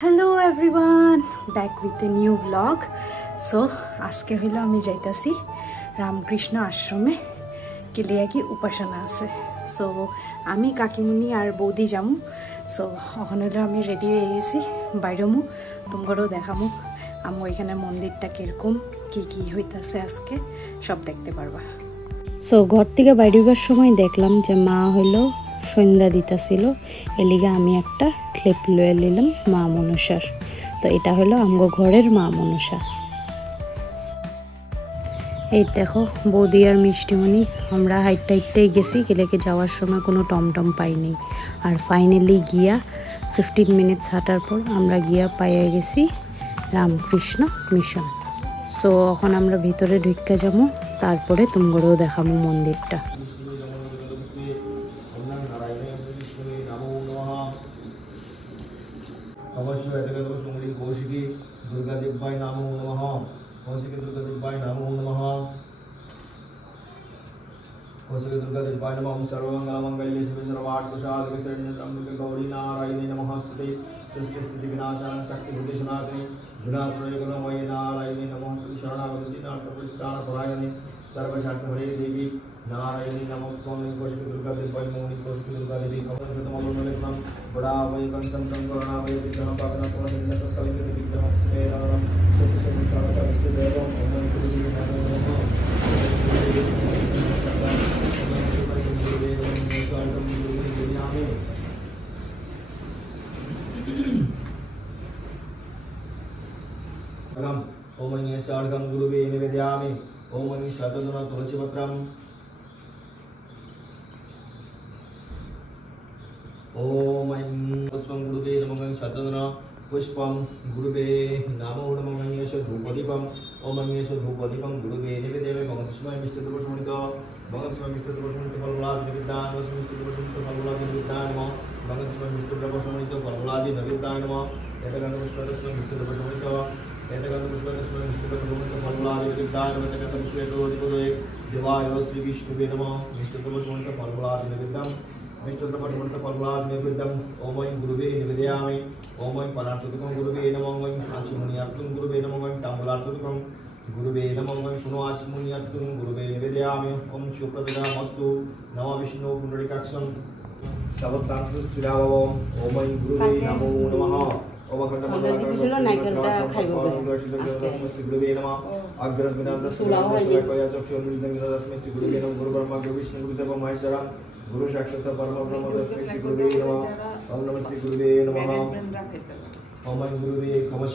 Hello everyone back with a new vlog. So आज के hello आमी जाइतासी रामकृष्ण आश्रमे किलियाकी उपासना आछे। सो आमी काकीमुनि और बौदी जामु। सो ओखाने हलो आमी रेडी हये गेছি বাইরমু तुमगरो देखामु आमो एखाने मंदिरटा किरकम की हইতাছে আজকে सब देखते पारबा। सो घर থেকে বাইরেবার সময় দেখলাম যে মা হলো সন্ধ্যা দিতেছিল, এলিগা আমি একটা ক্লিপ লয়ে নিলাম মা মনসার। তো এটা হলো আমগো ঘরের মা মনসা। এই দেখো বৌদি আর মিষ্টিমণি আমরা হাইটটাই গেছি, গেলেকে যাওয়ার সময় কোনো টমটম পাইনি। আর ফাইনালি গিয়া 15 মিনিটস হাঁটার পর আমরা গিয়া পাইয়া গেছি রামকৃষ্ণ মিশন। সো এখন আমরা ভিতরে ঢুকে যাবো, তারপরে তুমগড়েও দেখাবো মন্দিরটা। कौशिकी दुर्गा दिव्याय नमो नमः। कौशिकी दुर्गा दिव्याय नमो नमः। कौशिकी दुर्गा दिव्याय नमः। ओम सर्वमंगलमांगल्ये शिवे सर्वार्थसाधके शरण्ये त्र्यंबके गौरी नारायणी नमोस्तुते। सृष्टि स्थिति विनाशाय शक्ति बुद्धि सनातने विनाशाय गुणमयी नारायणी नमोस्तुते। शरणागति नाथप्रतिष्ठान परायणे सर्वशास्त्रहरे देवी नारायणी नमोस्तुते। कौशिकी दुर्गा दिव्याय मोहिनी कौशिकी दुर्गा देवी कमलशतमलोललितं बड़ा वै कंठं करुणा वै विग्रहं पावनपूर्णं सत्कलितं विग्रहं स्नेहं सत्यसंसारका विष्णुदेवं ओम गुरुदेव नमो नमः। ओम शार्गं गुरुवे निवेदयामि। ओम शतदुना तुलसीपत्रम्। ओम पुष्पं गुरुवे नमः। शतदुना पुष्पं गुरुवे नमो नमः। धूपदीपम् ओम धूपदीपं गुरुवे निवेदयामि। भगवत्स्मै मिष्टद्रव्यसमन्वित भगवत्स्मै मिष्टद्रव्यसमन्वित फलफलादि नैवेद्यान् मिष्टद्रव्यसमन्वित फलफलादि नैवेद्यान् नमः। भगवत्स्मै मिष्टद्रव्यसमन्वित फलफलादि नैवेद्यान् नमः। एतगन्धपुष्पदस्मै मिष्टद्रव्यसमन्वित एतगन्धपुष्पदस्मै मिष्टद्रव्यसमन्वित फलफलादि नैवेद्यान् नमः। एतगन्धपुष्पदस्मै देवाय श्री विष्णुवे नमः। मिष्टद्रव्यसमन्वित फलफलादि नैवेद्यम् मिष्टद्रव्यसमन्वित फलफलादि नैवेद्यम् ओम गुरुवे निवेदयामि। ओम पदार्थोदकं गुरुवे नमः। ओम आचमनीयार्थं गुरुवे नमः। ओम ताम्बूलार्थोदकं गुरुवे नमः। ओम पुनः आचमनीयार्थं गुरुवे निवेदयामि। ओम शुभप्रदमस्तु नमः। विष्णु पुंडरीकाक्षं शबदांशु स्थिरावव। ओम गुरुवे नमो नमः। ओम गुरुवे नमः। अग्रविनादस्मै गुरुवे नमः। गुरु ब्रह्मा गुरु विष्णु गुरुदेव महेश्वरं गुरु साक्षात् परब्रह्म तस्मै गुरुवे नमः। ओम नमः श्री गुरुवे नमः। ओम गुरुवे नमः।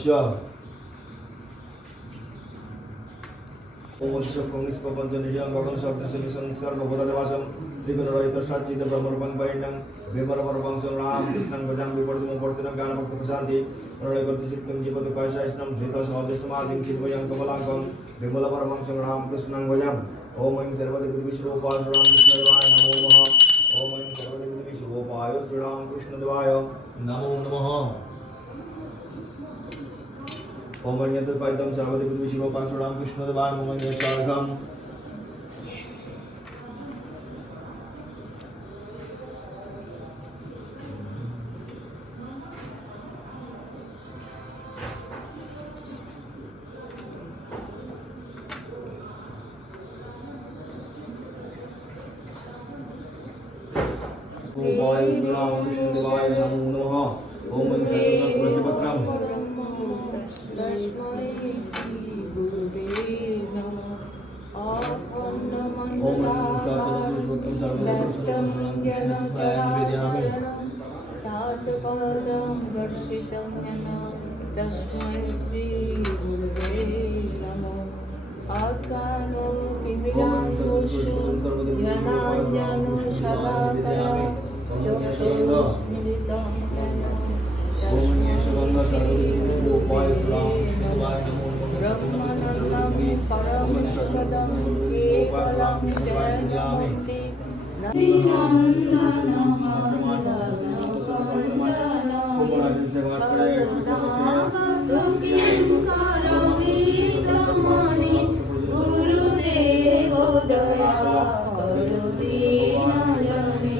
ओम शक्तिं प्रपंचनियं गगन शब्दसनिसं सर्वभूतनिवासं त्रिगुणरहित सच्चिद ब्रह्मरूपं परिणं विमलपरमं राम कृष्णं भजां विपर्दिमं वर्तिनं ज्ञानभक्तप्रशान्ति प्रणयवर्ति चित्तं जीवदुःखशयस्नं धृतसहजसमाधिं चिन्मयं कमलाङ्कं विमलपरमं राम कृष्णं भजां। ओम सर्वदेवविश्वरूपाय रामकृष्णदेवाय नमो नमः। ओम सर्वदेवविश्वरूपाय श्रीरामकृष्णदेवाय नमो नमः। ओम यद्पाद्यं सर्वदेवविश्वरूपाय श्रीरामकृष्णदेवाय नमो नमः। ओम श्रीरामकृष्णदेवाय नमो नमः। ओम शतदुना तुलसीपत्रम् ओम शतदुना तुलसीपत्रं सर्वदेवं निवेदयामि। तस्मै श्री गुरुवे नमः। आकारो दिव्याङ्गोषु ज्ञानाञ्जनो शलाकया चक्षुरुन्मीलितं येन तस्मै श्री गुरुवे नमः। ब्रह्मानन्दं परमपदं केवलं जयन्ति गुरुदेव दया करो दीनजने।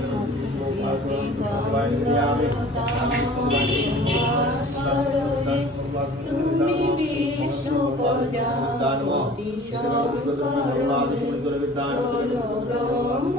তুমি বিষ্ণু প্রজাপতি শঙ্কর ব্রহ্ম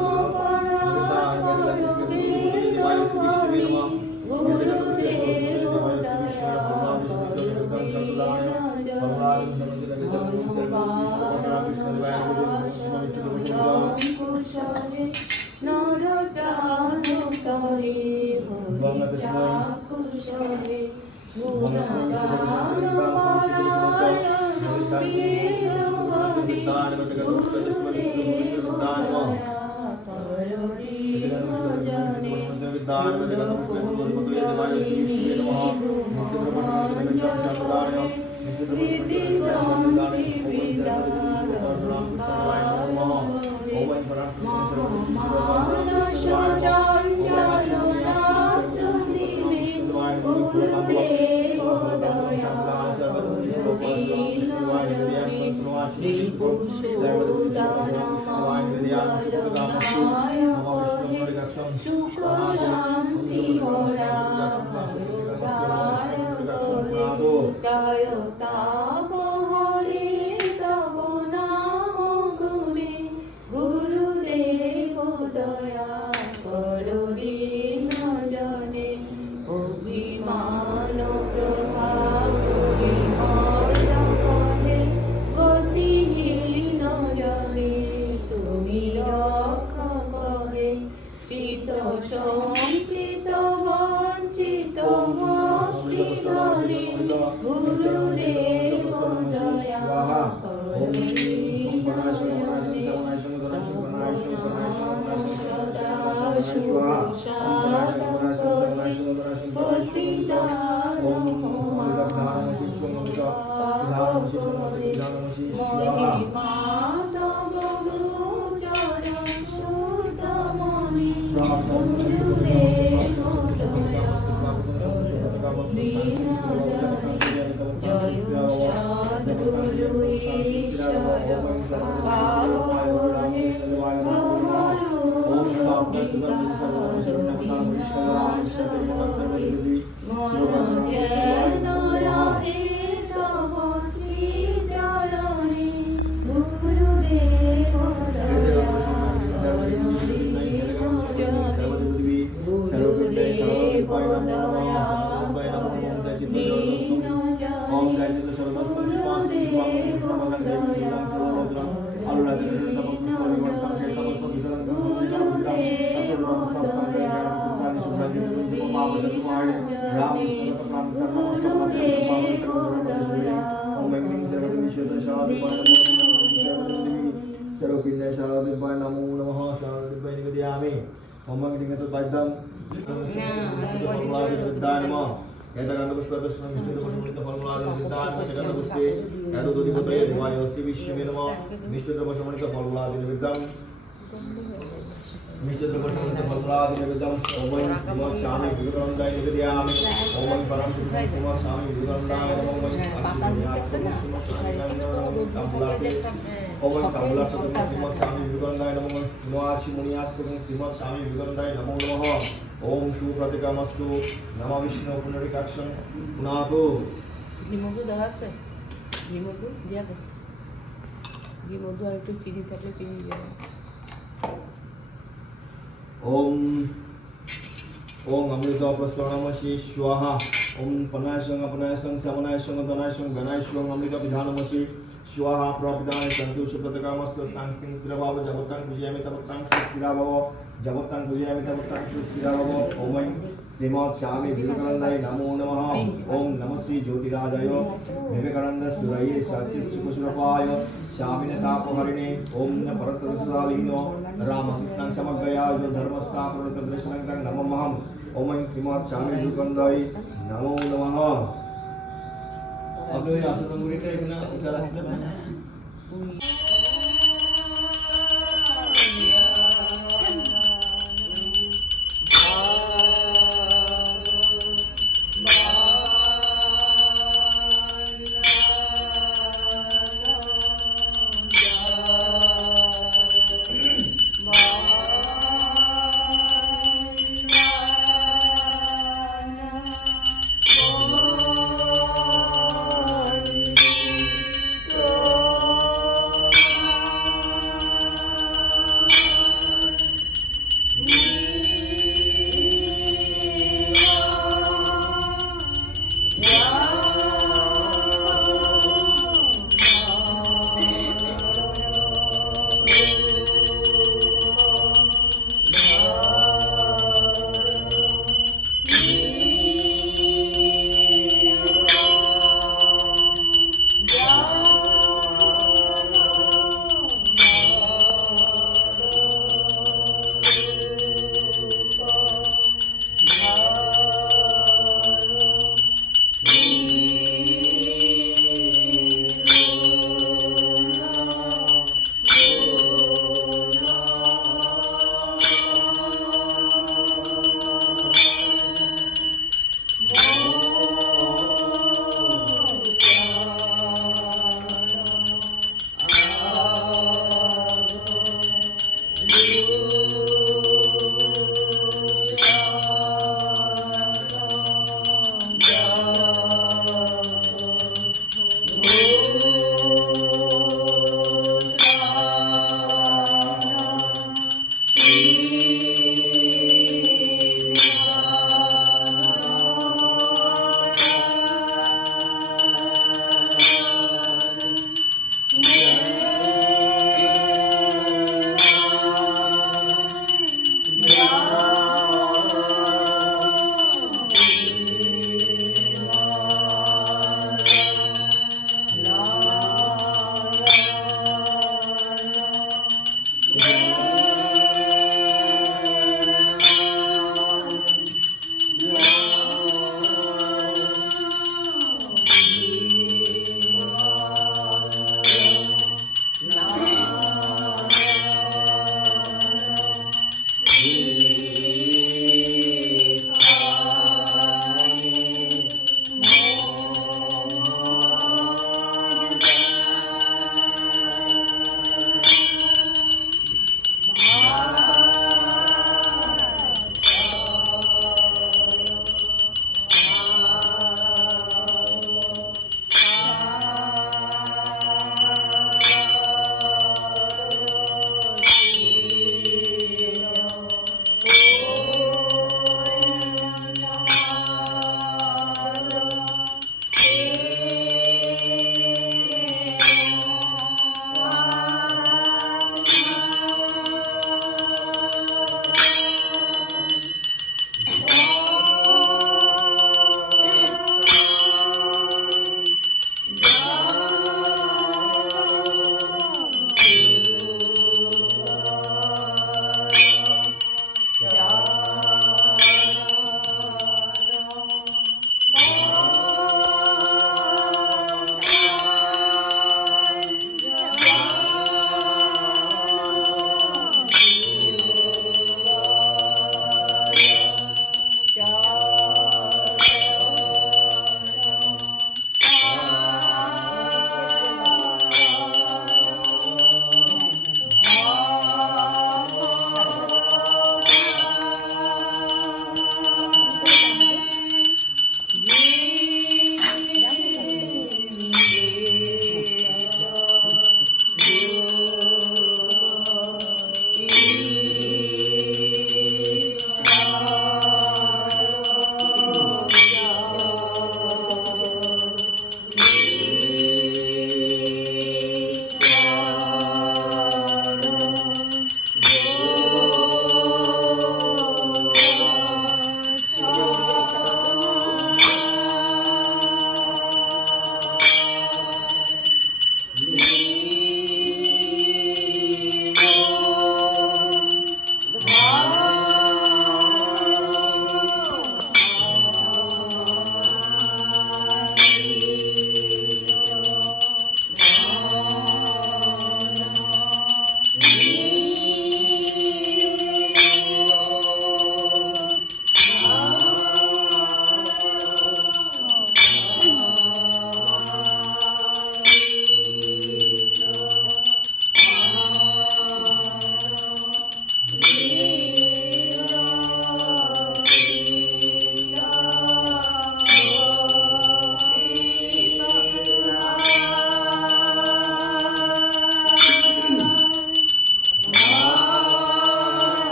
পরাৎপরমে গুরুদেব কুশলে নরচানুতরে কুশলে গুরুদেব দয়া করুণী নজনে অভিমান প্রভাব গতিহীন জনে তুমি রক্ষা করে চিত সংচিত বঞ্চিত ভক্তি ধরে গুরুদেব দয়া করুণী ओम सुप्रतिकामस्तु नमः विष्णु पुनरिकाक्षं पुनातो ঘিমধু দেখাচ্ছে ঘিমধু দিয়া দে ঘিমধু আর একটু চিনি থাকলে চিনি দিয়ে ओम ओम अमृत प्रस्वरणमसि स्वाहा ओम पनायसं अपनायसं समनायसं दनायसं गणायसं अमृत विधानमसि स्वाहा प्रपिदाय संतु सुप्रतिकामस्तु सांस्कृतिक स्थिरभाव जगतां पूजयामि तपतां स्थिराभव जगतां पूजयामि तपतां स्थिराभव ओम श्रीमत् स्वामी विवेकानंदाय नमो नमः ओम नमः श्री ज्योतिराजाय विवेकानंद सुरये सच्चित् सुखस्वरूपाय स्वामिने तापहरिणे ओम न परतदशालिनो रामकृष्णां समग्रया जो धर्मस्थापन दर्शनं नमः ओम श्रीमत् स्वामी विवेकानंदाय नमो नमः अब ये आसन मुड़ी का इतना उतारा है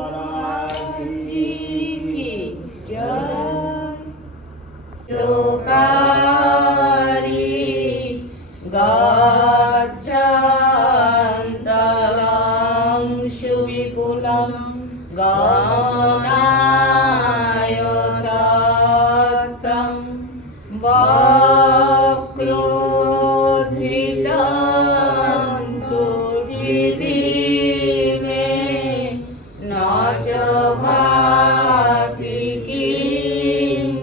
महाराज की जय। लोकारी गच्छन्तरं सुविपुलं गमनायततं वक्रोद्धृतं तुदिदिमे न च भाति किञ्चित्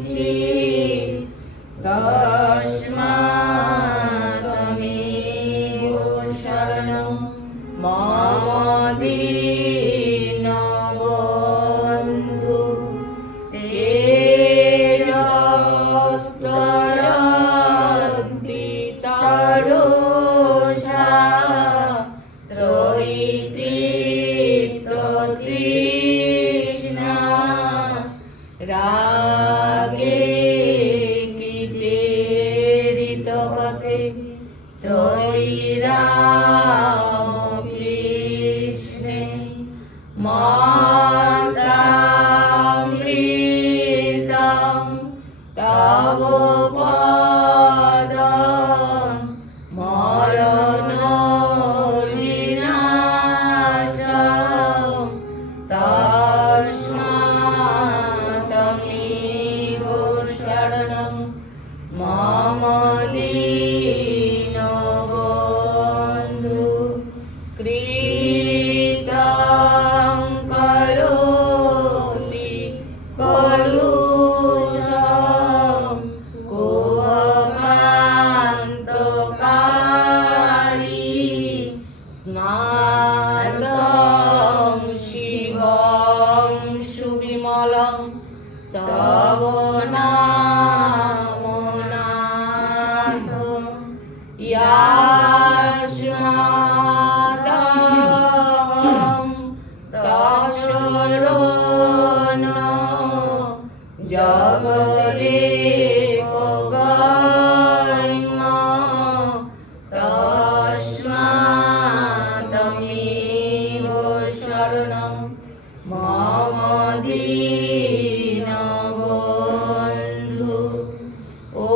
तस्मात्त्वमेव शरणं मम दीनबन्धु तेरस्तरद्दितरोषा त्रयितृप्ततृष्णा रागे गीतेरितपथे त्रयिरामकृष्णे मातामृतं तव पदं मरणविनाशं तस्मात्त्वमेव शरणं मम दीनबन्धु कृतं करोषि कलुषं कोऽकान्तकारी स्नातं शिवं सुविमलं तव नामनाथ यास्मादहं तशरण जगदेकगैम तस्मात्त्वमेव शरणं मम दीनबन्धु ॐ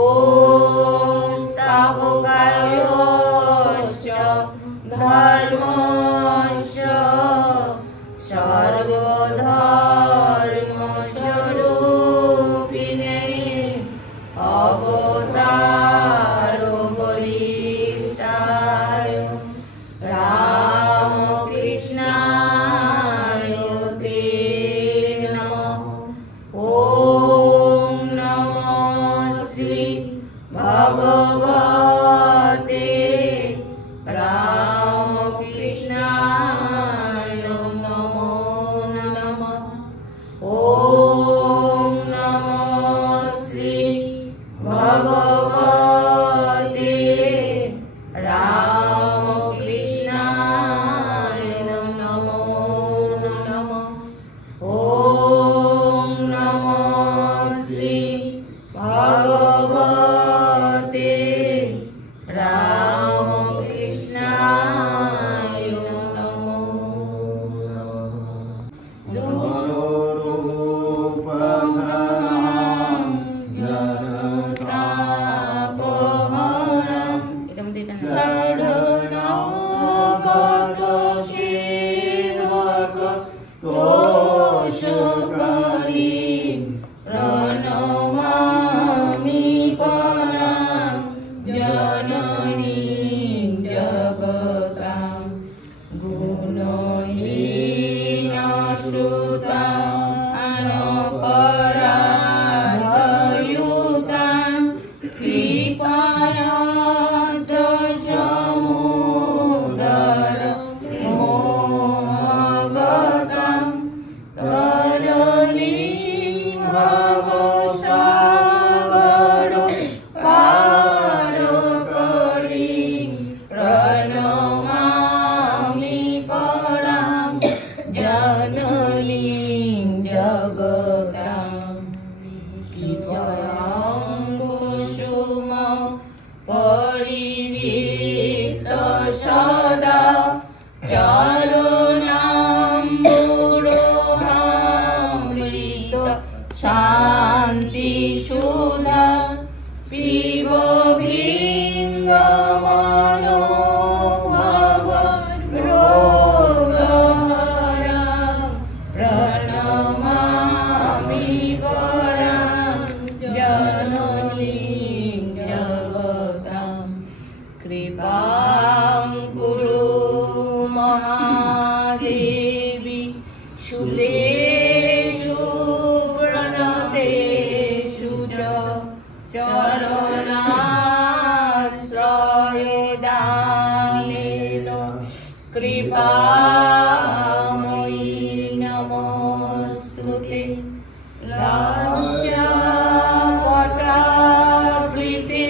स्थापकायश्च धर्मस्य सर्वधर्मस्वरूपिणे अवतारो वरिष्ठाय रामकृष्णाय ते नमः। ॐ नमो श्री भगवते रामकृष्णाय नमो नमः। ॐ नमो श्री भगवते रामकृष्णाय नमो नमः। ॐ नमो श्री भगवते रामकृष्णाय नमो नमः। सदा चरणाम्बुरो प्रणमामि वरां जननीं जगतां कृपां कुरु महादेवी शूलेषु प्रणतेषु च चरणाश्रयदानेन कृपामयि नमोऽस्तुते राज्यपटावृते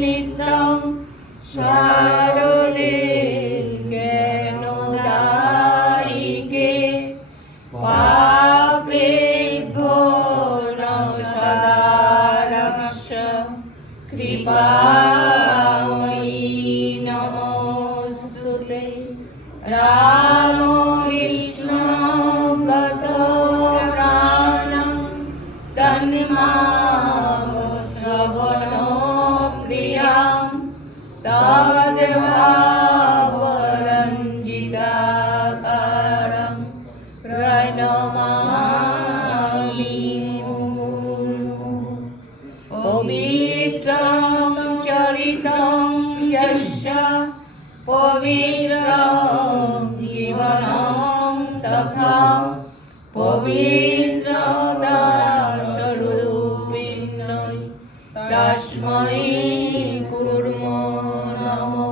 नित्यं शारदे ज्ञानदायिके पापेभ्यो न सदा रक्ष कृपामयि नमोऽस्तुते रामकृष्ण गतो प्राणं तन्मां श्रवणप्रियां तद्भावरञ्जिताकारं प्रणमामि मुहुर्मुहुः पवित्रं चरितं यस्य पवित्रं जीवनं तथा पवित्रदासरूपिण्यै तस्मै कुर्मो नमो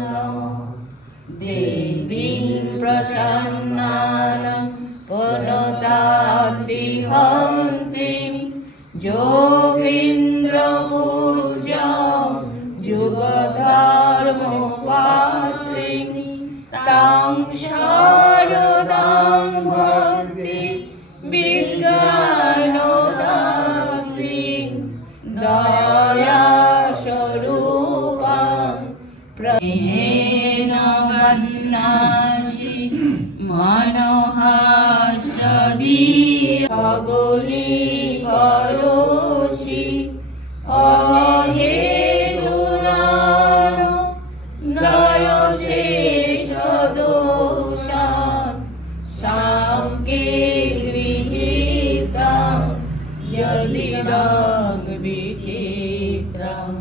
नमः देवीं प्रसन्नानं वनदात्रिहन्त्रीं योगीन्द्रपूज्यां युगधर्मपात्रीं तां शारदां भक्ति विज्ञानदात्रीं दयास्वरूपां प्रेम वन्नासि मनोहासदी खगोली करोषि अहेतुनान दयशेषदोषान् साङ्गे गृहीतां यदिदं विचित्रं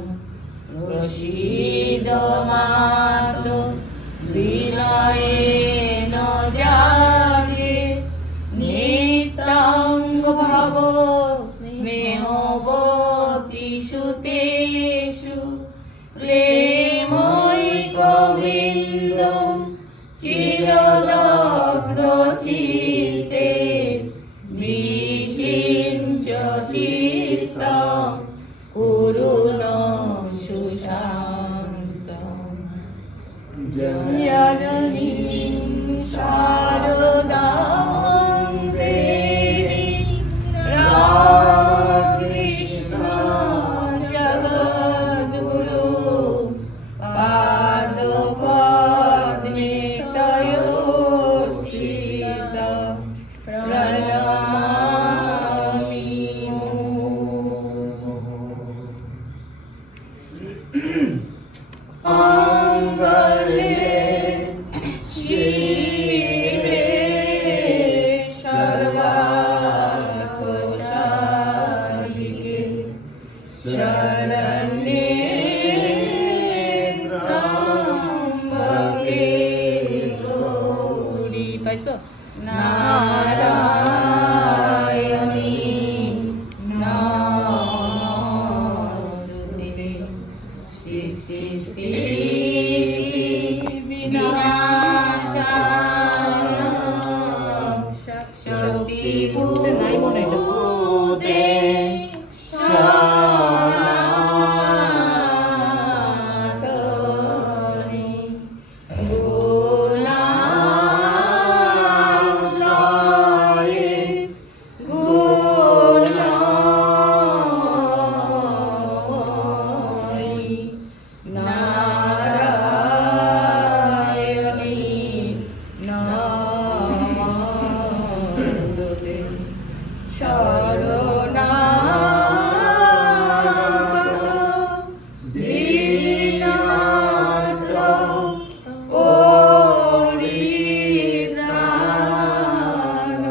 प्रसीद मातु विनयेन जागे नित्यं भवो स्नेहवतीषु तेषु प्रेमयि गोविन्दं चिरदग्धचित्ते विषिञ्च चित्तं कुरु न सुशान्तम् जननीं शारदां देवीं रामकृष्ण जगद्गुरु पादपद्मे तयोश्रित प्रणमामि मंगले शिवे सर्वार्थसाधिके शरण्ये त्र्यंबके गौरी पाइছো नारायणी नमोस्तुते सृष्टि स्थिति विनाशाय शक्तिभूते सनातनी गुणाश्रये गुणमयि नारायणी नमोस्तुते शरणागत दीनार्थ परित्राण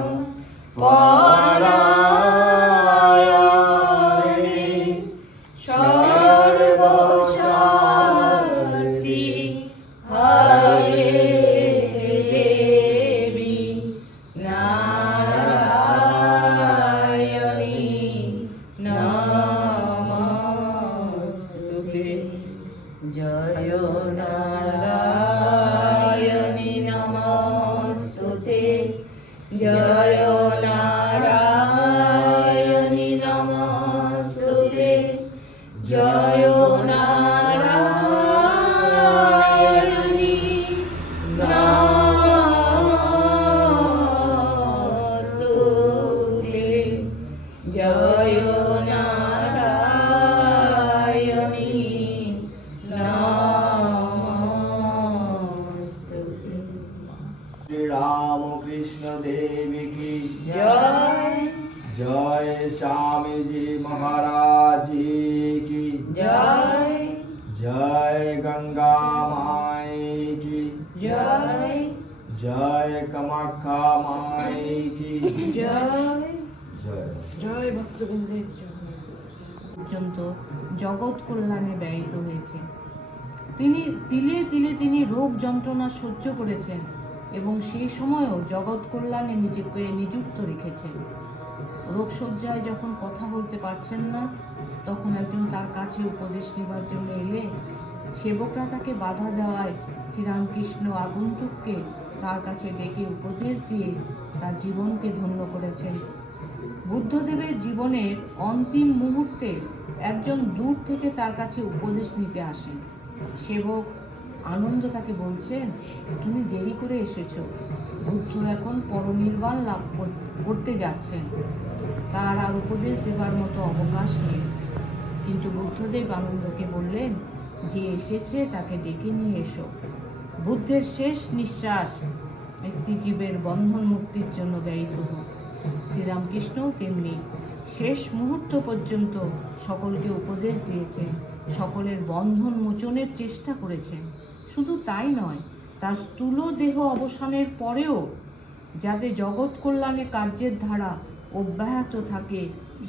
जय स्वामी जी महाराज की जय। जय गंगा माई की जय। जय कामाख्या माई की जय। जय। জয় ভক্তবৃন্দের পর্যন্ত জগৎ কল্যাণে ব্যয়িত হয়েছে। তিনি তিলে তিলে তিনি রোগ যন্ত্রণা সহ্য করেছেন এবং সেই সময়ও জগৎ কল্যাণে নিজেকে নিযুক্ত রেখেছেন। রোগশয্যায় যখন কথা বলতে পারছেন না, তখন একজন তার কাছে উপদেশ নেবার জন্য এলে সেবকরা তাকে বাধা দেওয়ায় শ্রীরামকৃষ্ণ আগন্তুককে তার কাছে ডেকে উপদেশ দিয়ে তার জীবনকে ধন্য করেছেন। বুদ্ধদেবের জীবনের অন্তিম মুহূর্তে একজন দূর থেকে তার কাছে উপদেশ নিতে আসেন। সেবক আনন্দ তাকে বলছেন, তুমি দেরি করে এসেছো, বুদ্ধ এখন পরনির্বাণ লাভ করতে যাচ্ছেন, তার আর উপদেশ দেবার মতো অবকাশ নেই। কিন্তু বুদ্ধদেব আনন্দকে বললেন, যে এসেছে তাকে ডেকে নিয়ে এসো। বুদ্ধের শেষ নিঃশ্বাস একটি জীবের বন্ধন মুক্তির জন্য ব্যয়িত হোক। শ্রীরামকৃষ্ণও তেমনি শেষ মুহূর্ত পর্যন্ত সকলকে উপদেশ দিয়েছেন, সকলের বন্ধন মোচনের চেষ্টা করেছেন। শুধু তাই নয়, তার স্থূল দেহ অবসানের পরেও যাতে জগৎ কল্যাণে কার্যের ধারা অব্যাহত থাকে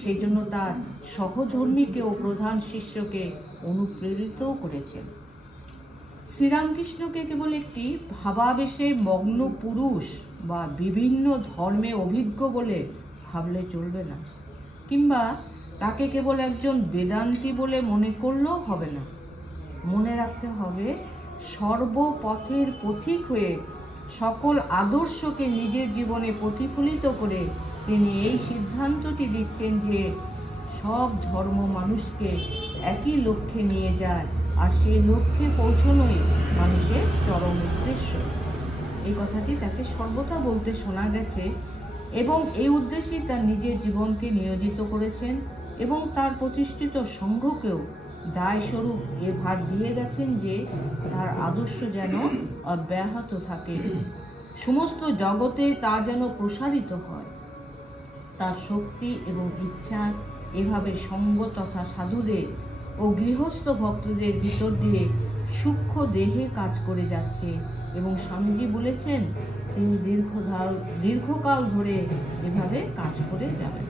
সেই জন্য তার সহধর্মীকে ও প্রধান শিষ্যকে অনুপ্রেরিতও করেছেন। শ্রীরামকৃষ্ণকে কেবল একটি ভাবাবেশে মগ্ন পুরুষ বা বিভিন্ন ধর্মে অভিজ্ঞ বলে ভাবলে চলবে না, কিংবা তাকে কেবল একজন বেদান্তি বলে মনে করলেও হবে না। মনে রাখতে হবে, সর্বপথের পথিক হয়ে সকল আদর্শকে নিজের জীবনে প্রতিফলিত করে তিনি এই সিদ্ধান্তটি দিচ্ছেন যে সব ধর্ম মানুষকে একই লক্ষ্যে নিয়ে যায়, আর সেই লক্ষ্যে পৌঁছানোই মানুষের চরম উদ্দেশ্য। এই কথাটি তাকে সর্বদা বলতে শোনা গেছে এবং এই উদ্দেশ্যেই তার নিজের জীবনকে নিয়োজিত করেছেন এবং তার প্রতিষ্ঠিত সংঘকেও দায়স্বরূপ এ ভার দিয়ে গেছেন যে তার আদর্শ যেন অব্যাহত থাকে, সমস্ত জগতে তা যেন প্রসারিত হয়। তার শক্তি এবং ইচ্ছা এভাবে সঙ্গ তথা সাধুদের ও গৃহস্থ ভক্তদের ভিতর দিয়ে সূক্ষ্ম দেহে কাজ করে যাচ্ছে এবং স্বামীজি বলেছেন তিনি দীর্ঘকাল ধরে এভাবে কাজ করে যাবেন।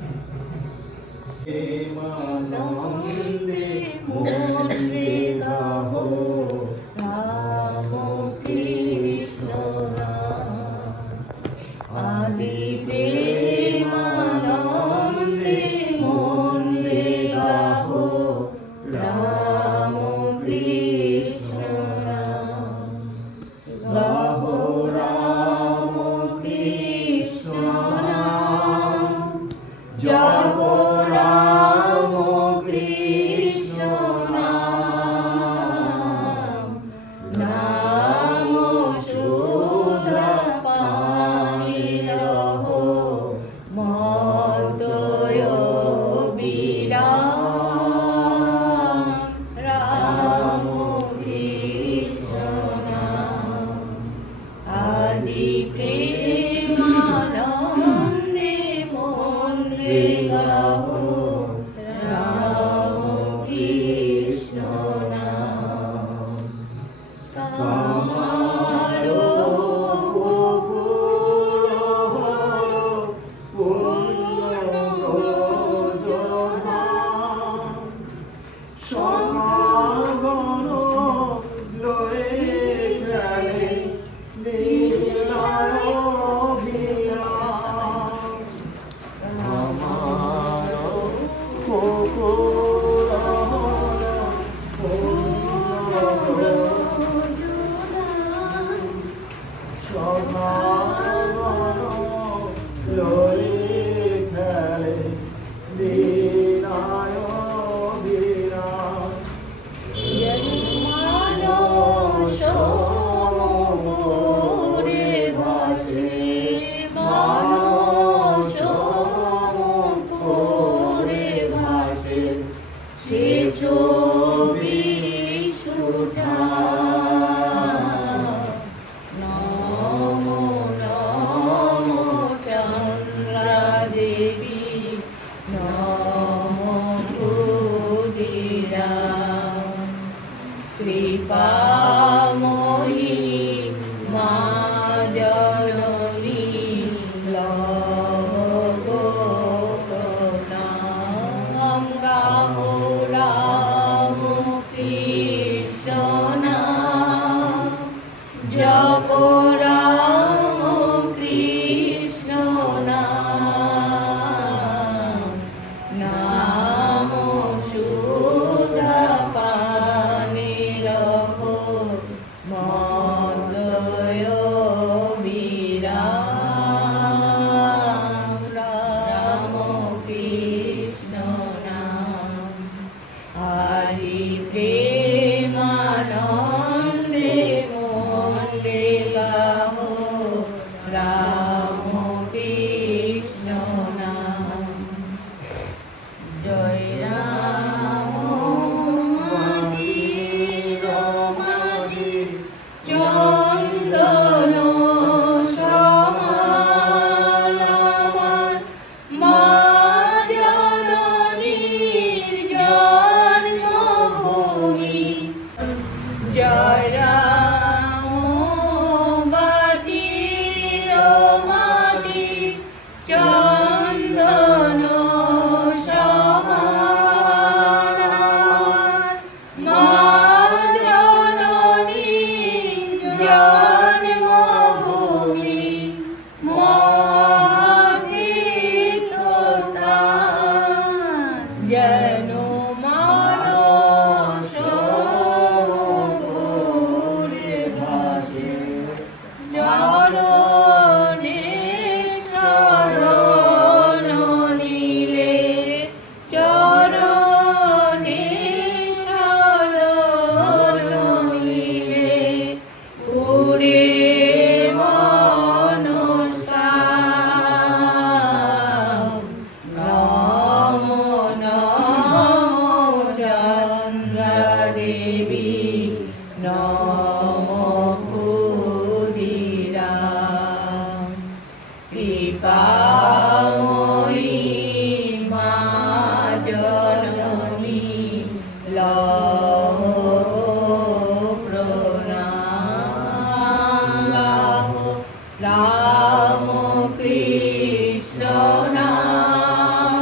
নাম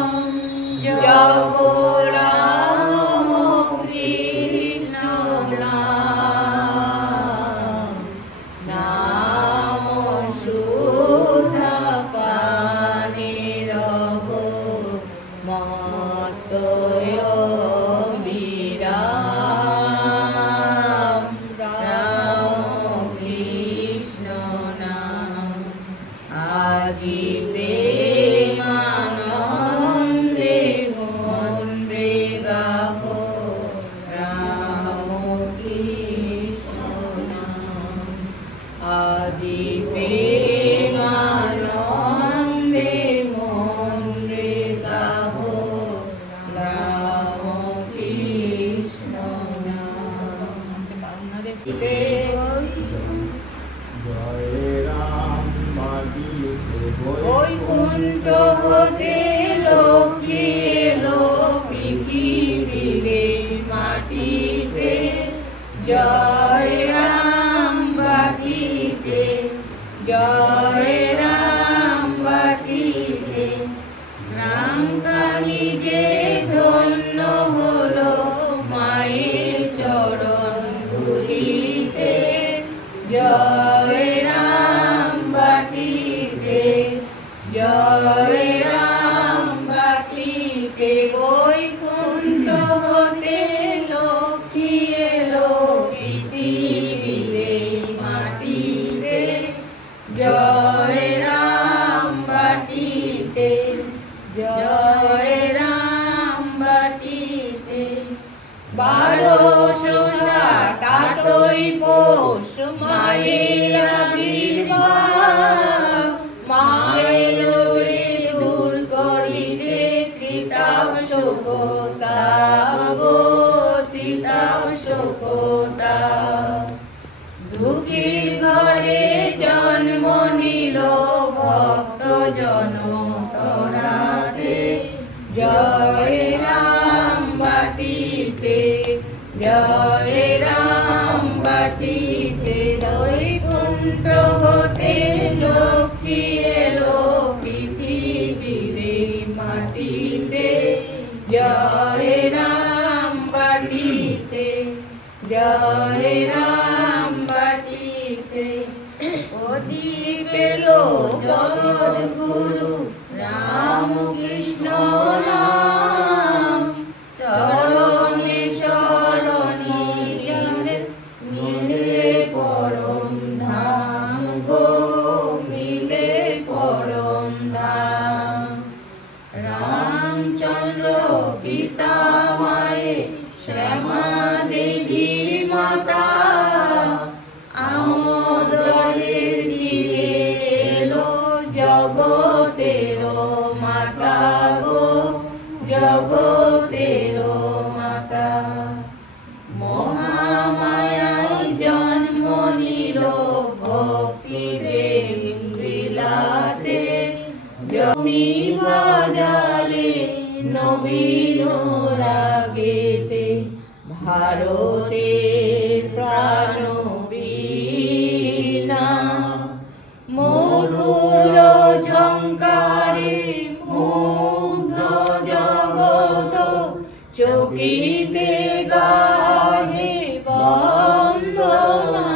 জপ রাম কৃষ্ণ নাম নাম সুধা পানে রহ মতয় বিরাম রাম কৃষ্ণ নাম আজি প্রেমানন্দে মন রে গাহ রাম কৃষ্ণ নাম আজি প্রেমানন্দে মন রে গাহ রাম কৃষ্ণ নাম। বৈকুণ্ঠ হতে লক্ষ্মী এলো পৃথিবীরে মাটিতে জয় রাম বাটিতে জয় রাম বাটিতে রাম কালী যে ধন্য হলো মায়ের চরণ ধুলিতে জয় রাম বাটিতে জয় রাম বাটিতে বৈকুণ্ঠ হতে লক্ষ্মী এলো পৃথিবীরে মাটিতে জয় রাম বাটিতে জয় রাম বাটিতে 1268 পৌষ মায়ের আবির্ভাব মায়ের লোরে দূর করিতে ত্রিতাপ শোকতাপ গো ত্রিতাপ শোকতাপ দুঃখীর ঘরে জন্ম নিল ভক্ত জন তরাতে জয় রাম বাটিতে জয় রাম বাটিতে বৈকুণ্ঠ হতে লক্ষ্মী এলো পৃথিবীরে মাটিতে জয় রাম বাটিতে জয় রাম বাটিতে অতি পেল জগদ্গুরু রাম কৃষ্ণ নাম চরণে শরণী জনে মিলে পরম ধাম গো মিলে পরম ধাম রামচন্দ্র পিতা মায়ে শ্যামা দেবী মাতা আমোদরে দিয়ে এলো জগতের মাতা গো জগতের মাতা মহামায়ায় জন্ম নিল ভক্তি প্রেম বিলাতে জমি বাজালে নবীন রাগেতে ভারতের প্রাণ বীণা মধুর ঝঙ্কারে মুগ্ধ জগত চকিতে গাহে বন্দনা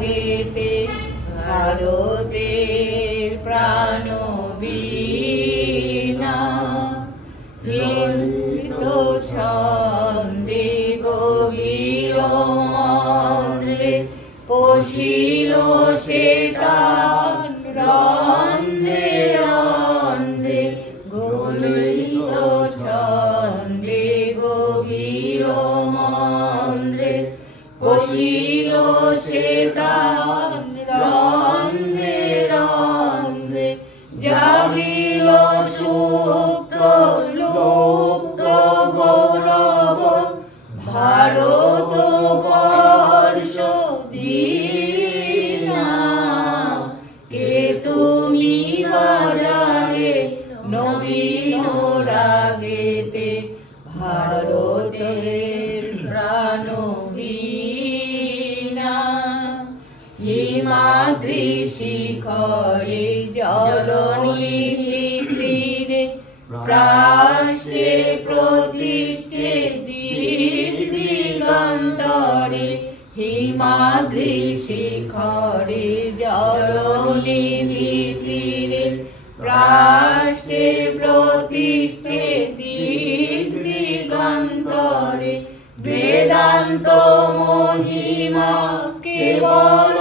গেতে ভারতের প্রাণ বীণা ছন্দে গভীর মন্দ্রে পশিল সে তান রন্ধে রন্ধে গলিত ছন্দে গভীর মন্দ্রে পশিল সে তান রন্ধে রন্ধে জাগিল সুপ্ত লুপ্ত গৌরব ভারত বর্ষ দীনা কে তুমি বাজালে নবীন রাগেতে ভারতের প্রাণ বীণা হিমাদ্রি হিমাদ্রিশিখরে জলনিধিরে প্রাষ্টে প্রতিষ্ঠে দিগন্তরে হিমাদ্রিশিখরে জলনিধিরে প্রাষ্টে প্রতিষ্ঠে দিগন্তরে বেদান্ত মহিমা কেবল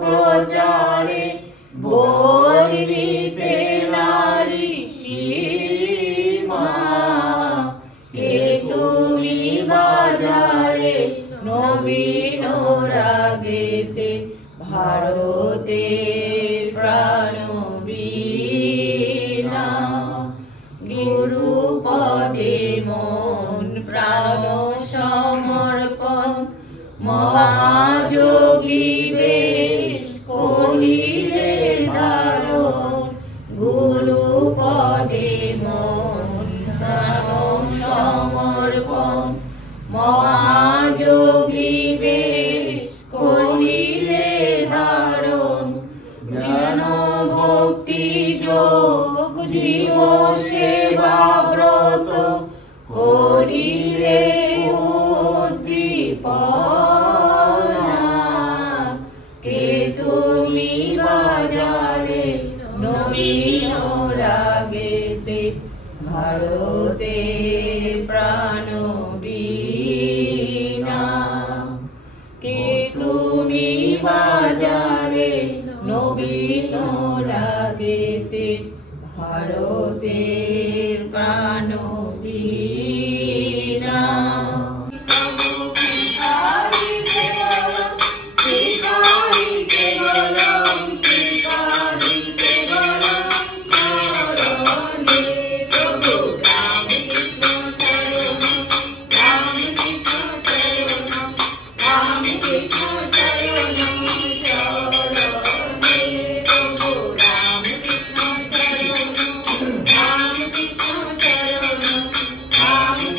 প্রচারে বর্ণিতে নারী সীমা কে তুমি বাজারে নবীন রাগেতে ভারতে প্রাণবীণা গুরু পদে মন প্রাণ সমর্পণ মহাযোগী বেশ করিলে ধারণ গুরু পদে মন প্রাণ সমর্পণ মহাযোগী বেশ করিলে ধারণ জ্ঞান ভক্তি যোগ জীব সেবা ব্রত করিলে উদ্দীপনা কে তুমি বাজারে নবীন রাগেতে ভারতে প্রাণবীণা কে তুমি বাজারে নবীন রাগেতে ভারতের প্রাণবীণা Ram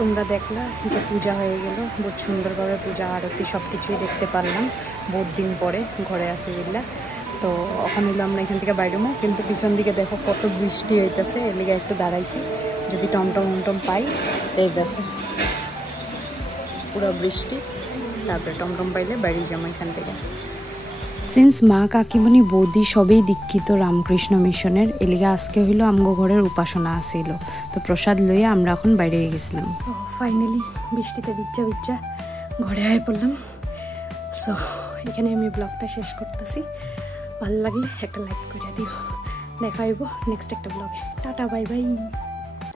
তোমরা দেখলা যে পূজা হয়ে গেল, বহুত সুন্দরভাবে পূজা আরতি সব কিছুই দেখতে পারলাম বহুত দিন পরে ঘরে আসি বললা। তো ওখানে হইলো আমরা এখান থেকে বাইরেমো, কিন্তু পিছন দিকে দেখো কত বৃষ্টি হইতেছে, এর লিগে একটু দাঁড়াইছি যদি টমটম পাই। এই দেখো পুরো বৃষ্টি, তারপরে টমটম পাইলে বাইরে যাবো এখান থেকে। সিন্স মা কাকিমণি বৌদি সবই দীক্ষিত রামকৃষ্ণ মিশনের, এলিগা আজকে হইলো আমগো ঘরের উপাসনা আসিল, তো প্রসাদ লইয়া আমরা এখন বাইরে গেছিলাম। তো ফাইনালি বৃষ্টিতে ভিজা ঘরে আয় পড়লাম। সো এখানে আমি ব্লগটা শেষ করতেছি। ভালো লাগলে একটা লাইক করে দিও। দেখা হইব নেক্সট একটা ব্লগে। Tata bye bye.